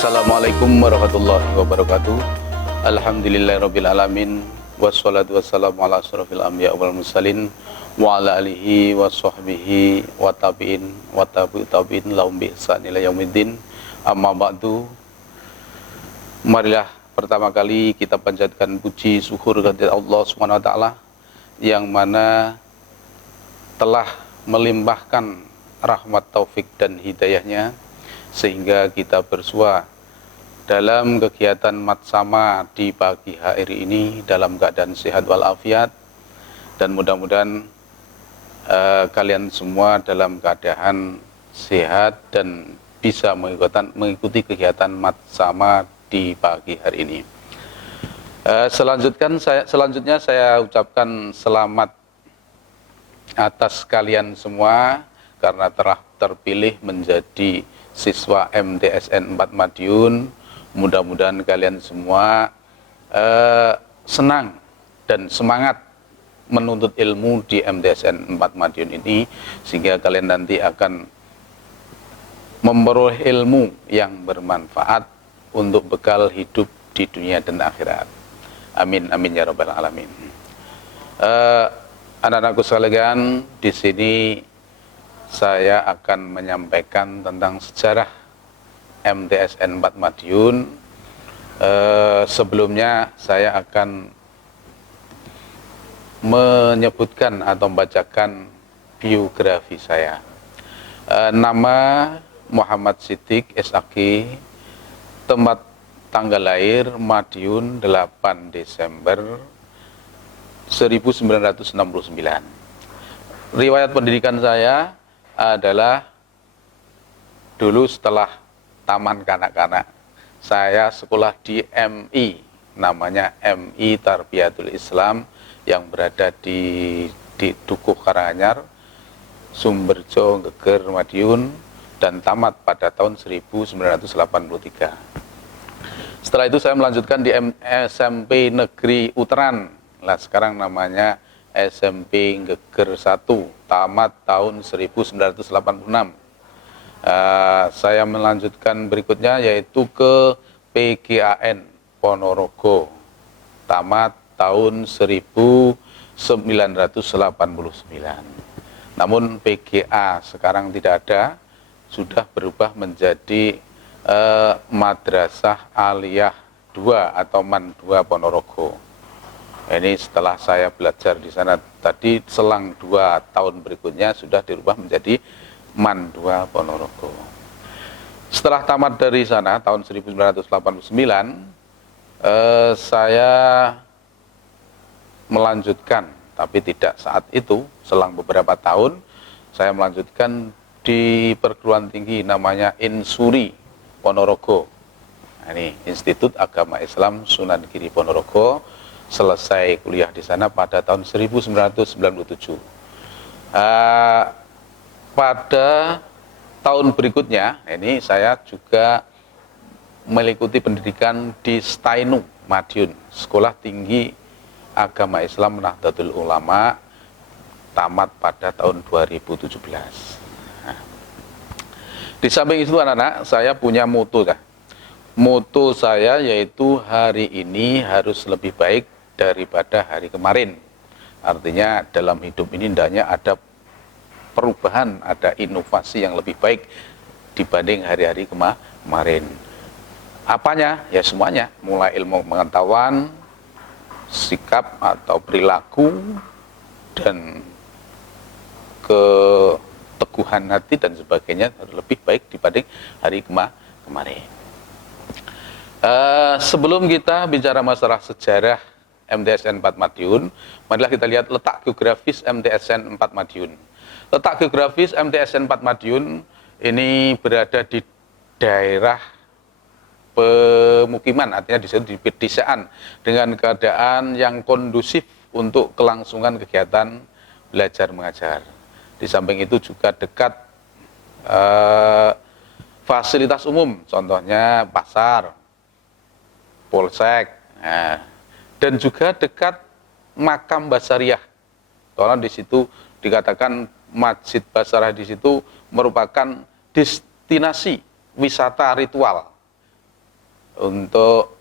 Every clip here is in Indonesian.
Assalamualaikum warahmatullahi wabarakatuh. Alhamdulillahirabbil alamin wassalatu wassalamu ala asyrofil anbiya wal mursalin wa ala alihi washabbihi wa tabi'in wa tabi'in lahum bi ihsan ila yaumiddin. Amma ba'du. Marilah pertama kali kita panjatkan puji syukur kepada Allah Subhanahu wa taala yang mana telah melimpahkan rahmat taufik dan hidayahnya sehingga kita bersua dalam kegiatan matsama di pagi hari ini dalam keadaan sehat walafiat, dan mudah-mudahan kalian semua dalam keadaan sehat dan bisa mengikuti kegiatan matsama di pagi hari ini. Selanjutnya saya ucapkan selamat atas kalian semua karena telah terpilih menjadi siswa MTSN 4 Madiun. Mudah-mudahan kalian semua senang dan semangat menuntut ilmu di MTSN 4 Madiun ini, sehingga kalian nanti akan memperoleh ilmu yang bermanfaat untuk bekal hidup di dunia dan akhirat. Amin amin ya rabbal alamin. Anak-anakku sekalian, di sini saya akan menyampaikan tentang sejarah MTSN 4 Madiun. Sebelumnya saya akan menyebutkan atau membacakan biografi saya. Nama Muhammad Siddiq SAG, tempat tanggal lahir Madiun 8 Desember 1969. Riwayat pendidikan saya adalah dulu setelah taman kanak-kanak saya sekolah di MI, namanya MI Tarbiyatul Islam, yang berada di Dukuh Karanganyar, Sumberjo, Geger, Madiun, dan tamat pada tahun 1983. Setelah itu saya melanjutkan di SMP Negeri Uteran, sekarang namanya SMP Geger 1, tamat tahun 1986. Saya melanjutkan berikutnya yaitu ke PGAN Ponorogo, tamat tahun 1989. Namun PGA sekarang tidak ada, sudah berubah menjadi Madrasah Aliyah 2 atau MAN 2 Ponorogo. Ini setelah saya belajar di sana tadi, selang 2 tahun berikutnya sudah dirubah menjadi MAN 2 Ponorogo. Setelah tamat dari sana tahun 1989, saya melanjutkan, tapi tidak saat itu, selang beberapa tahun saya melanjutkan di perguruan tinggi namanya Insuri Ponorogo. Ini Institut Agama Islam Sunan Giri Ponorogo. Selesai kuliah di sana pada tahun 1997. Pada tahun berikutnya ini saya juga mengikuti pendidikan di Stainu Madiun, Sekolah Tinggi Agama Islam Nahdlatul Ulama, tamat pada tahun 2017. Di samping itu anak-anak, saya punya moto. Moto saya yaitu hari ini harus lebih baik daripada hari kemarin. Artinya dalam hidup ini hendaknya ada perubahan, ada inovasi yang lebih baik dibanding hari-hari kemarin. Apanya? Ya semuanya, mulai ilmu pengetahuan, sikap atau perilaku, dan keteguhan hati dan sebagainya harus lebih baik dibanding hari kemarin. Sebelum kita bicara masalah sejarah MTSN 4 Madiun, marilah kita lihat letak geografis MTSN 4 Madiun. Letak geografis MTSN 4 Madiun ini berada di daerah pemukiman, artinya di situ di pedesaan dengan keadaan yang kondusif untuk kelangsungan kegiatan belajar mengajar. Di samping itu juga dekat fasilitas umum, contohnya pasar, polsek, dan juga dekat makam Basariah. Karena di situ dikatakan Masjid Basariah di situ merupakan destinasi wisata ritual untuk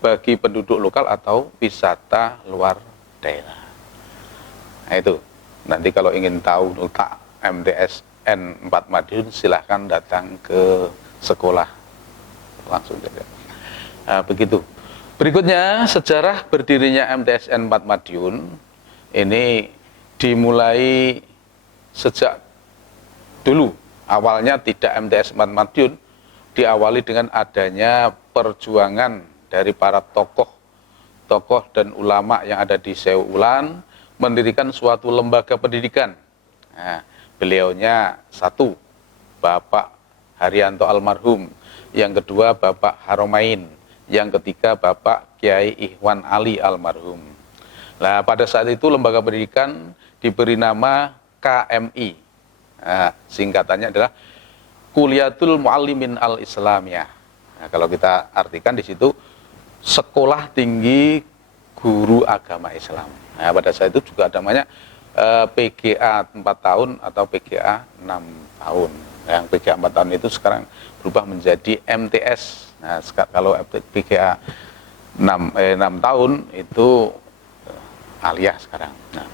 bagi penduduk lokal atau wisata luar daerah. Nah itu, nanti kalau ingin tahu letak MTSN 4 Madiun silahkan datang ke sekolah langsung saja. Nah, begitu. Berikutnya, sejarah berdirinya MTSN 4 Madiun ini dimulai sejak dulu. Awalnya tidak MTS 4 Madiun, diawali dengan adanya perjuangan dari para tokoh dan ulama yang ada di Sewulan mendirikan suatu lembaga pendidikan. Nah, beliaunya satu, Bapak Haryanto almarhum, yang kedua Bapak Haromain, yang ketiga Bapak Kiai Ikhwan Ali almarhum. Nah, pada saat itu lembaga pendidikan diberi nama KMI. Nah, singkatannya adalah Kuliatul Muallimin Al-Islamiyah. Nah, kalau kita artikan di situ sekolah tinggi guru agama Islam. Nah, pada saat itu juga namanya PGA 4 tahun atau PGA 6 tahun. Yang PGA 4 tahun itu sekarang berubah menjadi MTS. Nah, kalau PGA 6 tahun itu aliyah sekarang. Nah,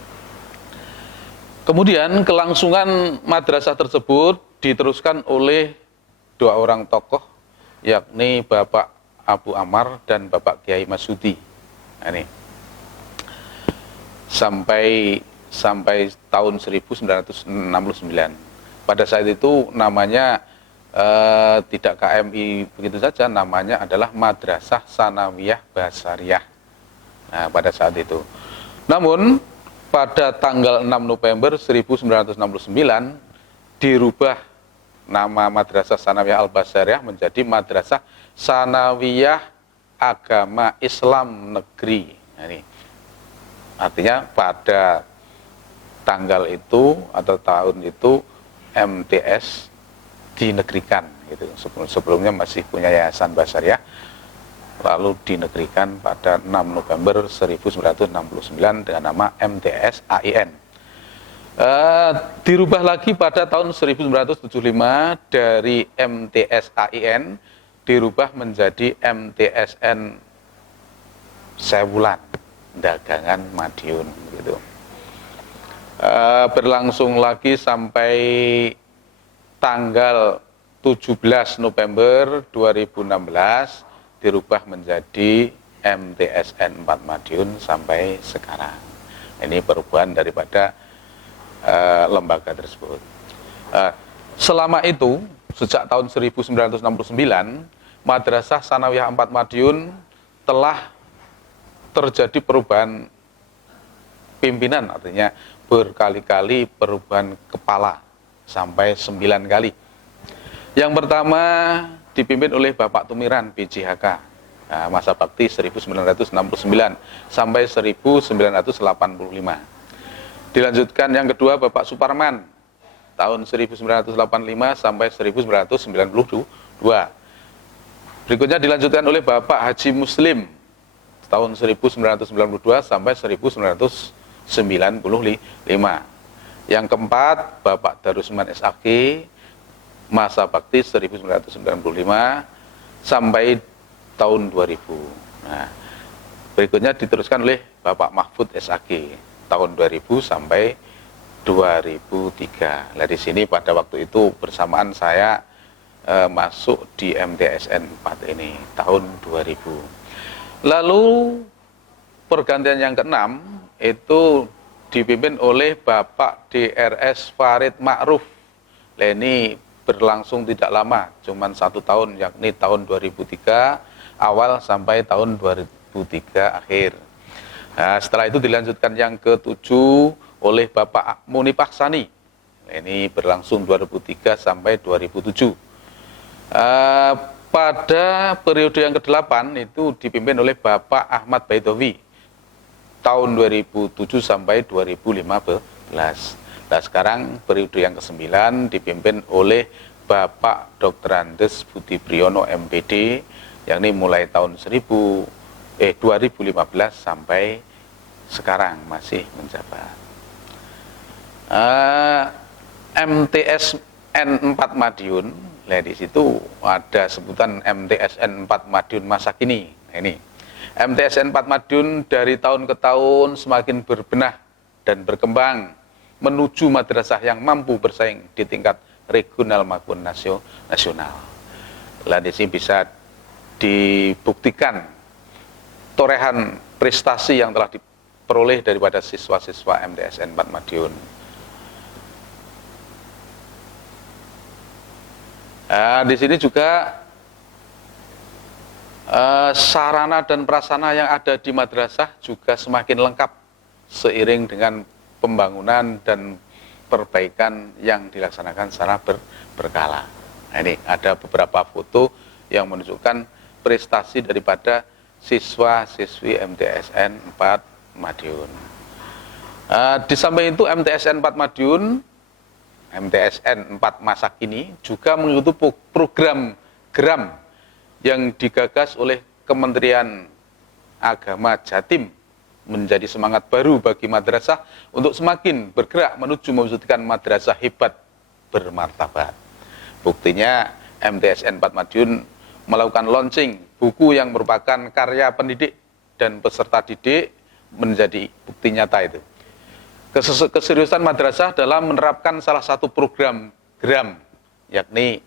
kemudian kelangsungan madrasah tersebut diteruskan oleh dua orang tokoh, yakni Bapak Abu Ammar dan Bapak Kiai Masudi. Nah, ini sampai tahun 1969. Pada saat itu namanya tidak KMI begitu saja, namanya adalah Madrasah Sanawiyah Basariyah. Nah, pada saat itu. Namun pada tanggal 6 November 1969 dirubah nama Madrasah Sanawiyah Al-Basariyah menjadi Madrasah Sanawiyah Agama Islam Negeri. Nah, ini artinya pada tanggal itu atau tahun itu MTS dinegerikan gitu. Sebelumnya masih punya Yayasan Basariyah, lalu dinegerikan pada 6 November 1969 dengan nama MTS AIN. Dirubah lagi pada tahun 1975 dari MTS AIN dirubah menjadi MTSN Sewulan Dagangan Madiun gitu. Berlangsung lagi sampai tanggal 17 November 2016 dirubah menjadi MTSN 4 Madiun sampai sekarang. Ini perubahan daripada lembaga tersebut. Selama itu, sejak tahun 1969, Madrasah Sanawiyah 4 Madiun telah terjadi perubahan pimpinan, artinya berkali-kali perubahan kepala, sampai 9 kali. Yang pertama dipimpin oleh Bapak Tumiran PJHK, masa bakti 1969 sampai 1985. Dilanjutkan yang kedua Bapak Suparman tahun 1985 sampai 1992. Berikutnya dilanjutkan oleh Bapak Haji Muslim tahun 1992 sampai 1995. Yang keempat Bapak Darusman SAG masa bakti 1995 sampai tahun 2000. Nah, berikutnya diteruskan oleh Bapak Mahfud SAG tahun 2000 sampai 2003. Nah, di sini pada waktu itu bersamaan saya masuk di MTSN 4 ini tahun 2000. Lalu pergantian yang keenam itu dipimpin oleh Bapak DRS Farid Ma'ruf. Nah, ini berlangsung tidak lama, cuma 1 tahun, yakni tahun 2003 awal sampai tahun 2003 akhir. Nah, setelah itu dilanjutkan yang ke-7 oleh Bapak Muni Paksani. Ini berlangsung 2003 sampai 2007. Pada periode yang ke-8 itu dipimpin oleh Bapak Ahmad Baidowi tahun 2007 sampai 2015. Nah, sekarang periode yang ke-9 dipimpin oleh Bapak Dr. Andes Budi Priyono MPD, yakni mulai tahun 2015 sampai sekarang masih menjabat. MTS N4 Madiun. Nah, di situ ada sebutan MTSN 4 Madiun masa kini. Nah, ini MTSN 4 Madiun dari tahun ke tahun semakin berbenah dan berkembang menuju madrasah yang mampu bersaing di tingkat regional maupun nasional. Nah, di sini bisa dibuktikan torehan prestasi yang telah diperoleh daripada siswa-siswa MTSN 4 Madiun. Nah, di sini juga sarana dan prasarana yang ada di madrasah juga semakin lengkap seiring dengan pembangunan dan perbaikan yang dilaksanakan secara berkala. Nah, ini ada beberapa foto yang menunjukkan prestasi daripada siswa-siswi MTSN 4 Madiun. Di samping itu MTSN 4 Madiun, MTSN 4 masa kini juga mengikuti program geram yang digagas oleh Kementerian Agama Jatim menjadi semangat baru bagi madrasah untuk semakin bergerak menuju mewujudkan madrasah hebat bermartabat. Buktinya MTSN 4 Madiun melakukan launching buku yang merupakan karya pendidik dan peserta didik menjadi bukti nyata itu. Keseriusan madrasah dalam menerapkan salah satu program geram, yakni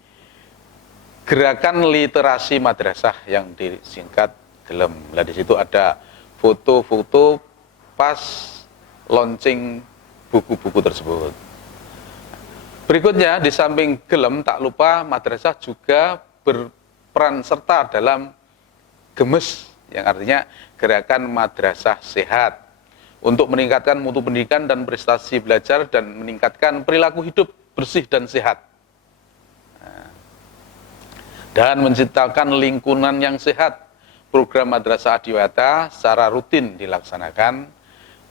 Gerakan Literasi Madrasah yang disingkat GELEM. Nah, di situ ada foto-foto pas launching buku-buku tersebut. Berikutnya, di samping GELEM, tak lupa madrasah juga berperan serta dalam GEMES, yang artinya Gerakan Madrasah Sehat, untuk meningkatkan mutu pendidikan dan prestasi belajar dan meningkatkan perilaku hidup bersih dan sehat. Dan menciptakan lingkungan yang sehat. Program Madrasah Adiwata secara rutin dilaksanakan.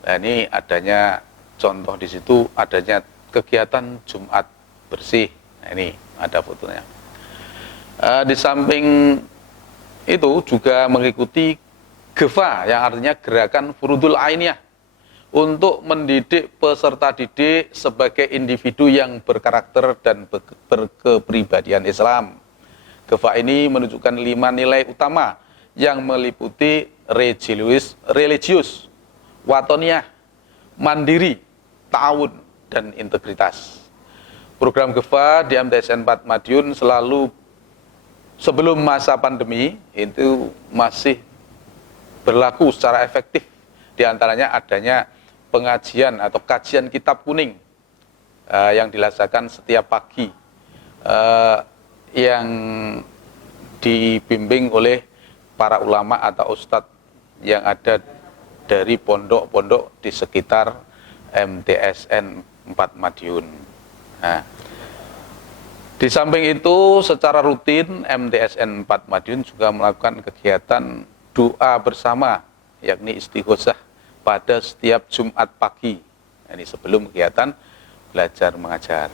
Nah, ini adanya contoh di situ, adanya kegiatan Jumat bersih. Nah, ini ada fotonya. Di samping itu juga mengikuti GEFA, yang artinya Gerakan Furudul Ainiyah, untuk mendidik peserta didik sebagai individu yang berkarakter dan berkepribadian Islam. GEFA ini menunjukkan 5 nilai utama yang meliputi religius, watoniyah, mandiri, ta'awun, dan integritas. Program GEFA di MTSN 4 Madiun selalu sebelum masa pandemi itu masih berlaku secara efektif. Di antaranya adanya pengajian atau kajian kitab kuning yang dilaksanakan setiap pagi, yang dibimbing oleh para ulama atau ustadz yang ada dari pondok-pondok di sekitar MTSN 4 Madiun. Nah, di samping itu secara rutin MTSN 4 Madiun juga melakukan kegiatan doa bersama, yakni istighosah pada setiap Jumat pagi. Ini sebelum kegiatan belajar mengajar.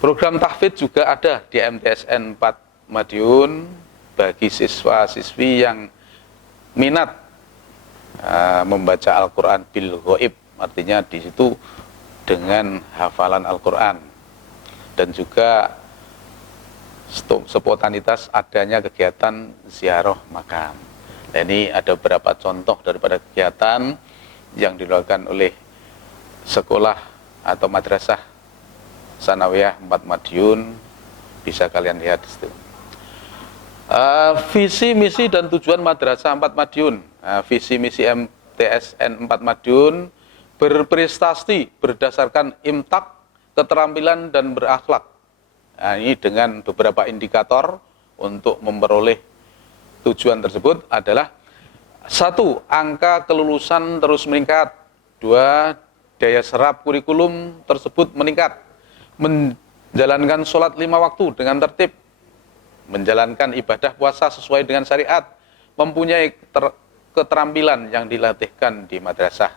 Program tahfidz juga ada di MTSN 4 Madiun bagi siswa-siswi yang minat membaca Al-Quran bil ghaib, artinya di situ dengan hafalan Al-Quran, dan juga spontanitas adanya kegiatan ziarah makam. Nah, ini ada beberapa contoh daripada kegiatan yang dilakukan oleh sekolah atau madrasah Sanawiyah 4 Madiun, bisa kalian lihat di situ. Visi, misi, dan tujuan madrasah 4 Madiun. Visi misi MTSN 4 Madiun berprestasi berdasarkan imtak, keterampilan, dan berakhlak. Nah, ini dengan beberapa indikator untuk memperoleh tujuan tersebut adalah: 1. Angka kelulusan terus meningkat. 2. Daya serap kurikulum tersebut meningkat. Menjalankan sholat 5 waktu dengan tertib. Menjalankan ibadah puasa sesuai dengan syariat. Mempunyai keterampilan yang dilatihkan di madrasah.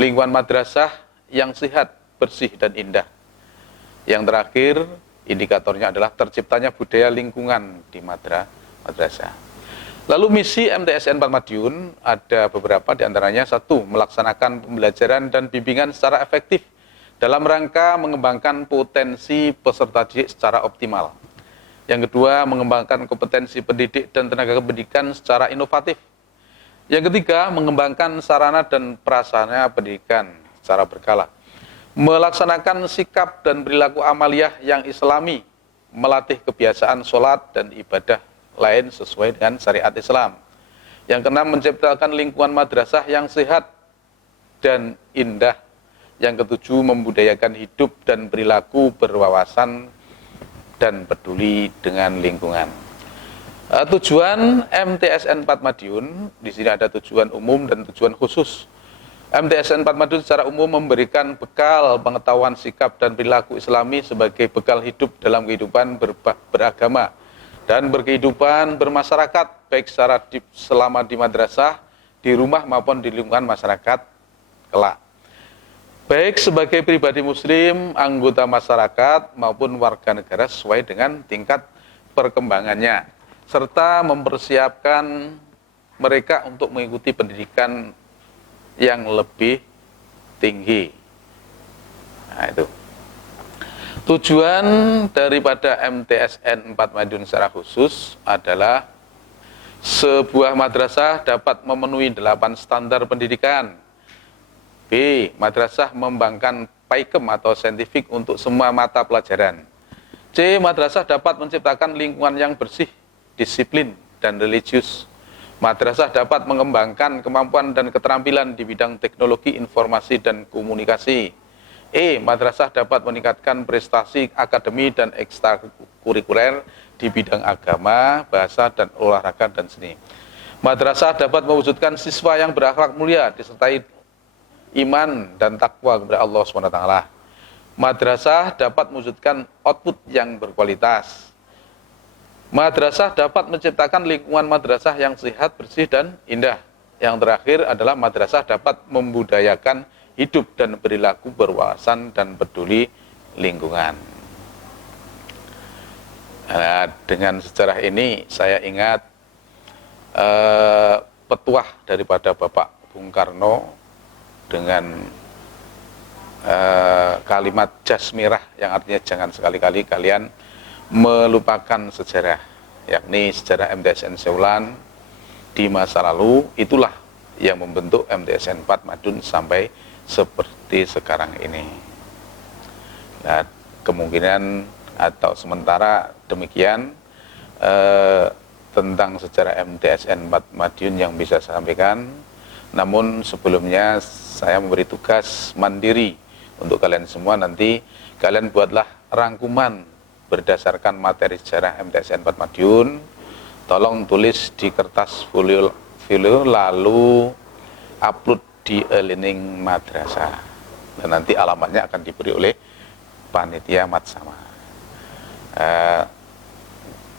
Lingkungan madrasah yang sehat, bersih, dan indah. Yang terakhir, indikatornya adalah terciptanya budaya lingkungan di madrasah. Lalu misi MTSN 4 Madiun ada beberapa, diantaranya: 1. Melaksanakan pembelajaran dan bimbingan secara efektif dalam rangka mengembangkan potensi peserta didik secara optimal. Yang kedua, mengembangkan kompetensi pendidik dan tenaga pendidikan secara inovatif. Yang ketiga, mengembangkan sarana dan prasarana pendidikan secara berkala. Melaksanakan sikap dan perilaku amaliyah yang islami, melatih kebiasaan sholat dan ibadah lain sesuai dengan syariat Islam. Yang keenam, menciptakan lingkungan madrasah yang sehat dan indah. Yang ketujuh, membudayakan hidup dan perilaku berwawasan dan peduli dengan lingkungan. Tujuan MTSN 4 Madiun, di sini ada tujuan umum dan tujuan khusus. MTSN 4 Madiun secara umum memberikan bekal pengetahuan sikap dan perilaku Islami sebagai bekal hidup dalam kehidupan beragama dan berkehidupan bermasyarakat, baik secara selama di madrasah, di rumah maupun di lingkungan masyarakat kelak. Baik sebagai pribadi muslim, anggota masyarakat maupun warga negara sesuai dengan tingkat perkembangannya, serta mempersiapkan mereka untuk mengikuti pendidikan yang lebih tinggi. Nah, itu. Tujuan daripada MTSN 4 Madiun secara khusus adalah sebuah madrasah dapat memenuhi 8 standar pendidikan. B. Madrasah mengembangkan PAIKEM atau saintifik untuk semua mata pelajaran. C. Madrasah dapat menciptakan lingkungan yang bersih, disiplin, dan religius. Madrasah dapat mengembangkan kemampuan dan keterampilan di bidang teknologi informasi dan komunikasi. E. Madrasah dapat meningkatkan prestasi akademi dan ekstrakurikuler di bidang agama, bahasa, dan olahraga dan seni. Madrasah dapat mewujudkan siswa yang berakhlak mulia disertai iman dan takwa kepada Allah SWT. Madrasah dapat mewujudkan output yang berkualitas. Madrasah dapat menciptakan lingkungan madrasah yang sehat, bersih, dan indah. Yang terakhir adalah madrasah dapat membudayakan hidup dan perilaku berwawasan dan peduli lingkungan. Nah, dengan sejarah ini saya ingat petuah daripada Bapak Bung Karno dengan kalimat jas merah yang artinya jangan sekali-kali kalian melupakan sejarah, yakni sejarah MTSN Seulan di masa lalu. Itulah yang membentuk MTSN 4 Madiun sampai seperti sekarang ini. Nah, kemungkinan atau sementara demikian tentang sejarah MTSN 4 Madiun yang bisa saya sampaikan. Namun sebelumnya saya memberi tugas mandiri untuk kalian semua. Nanti kalian buatlah rangkuman berdasarkan materi sejarah MTSN 4 Madiun. Tolong tulis di kertas folio lalu upload di e-learning madrasah. Dan nanti alamatnya akan diberi oleh panitia Matsama.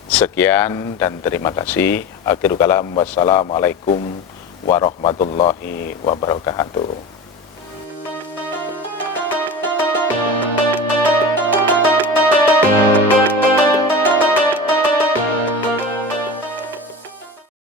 Sekian dan terima kasih. Akhirul kalam, wassalamualaikum warahmatullahi wabarakatuh.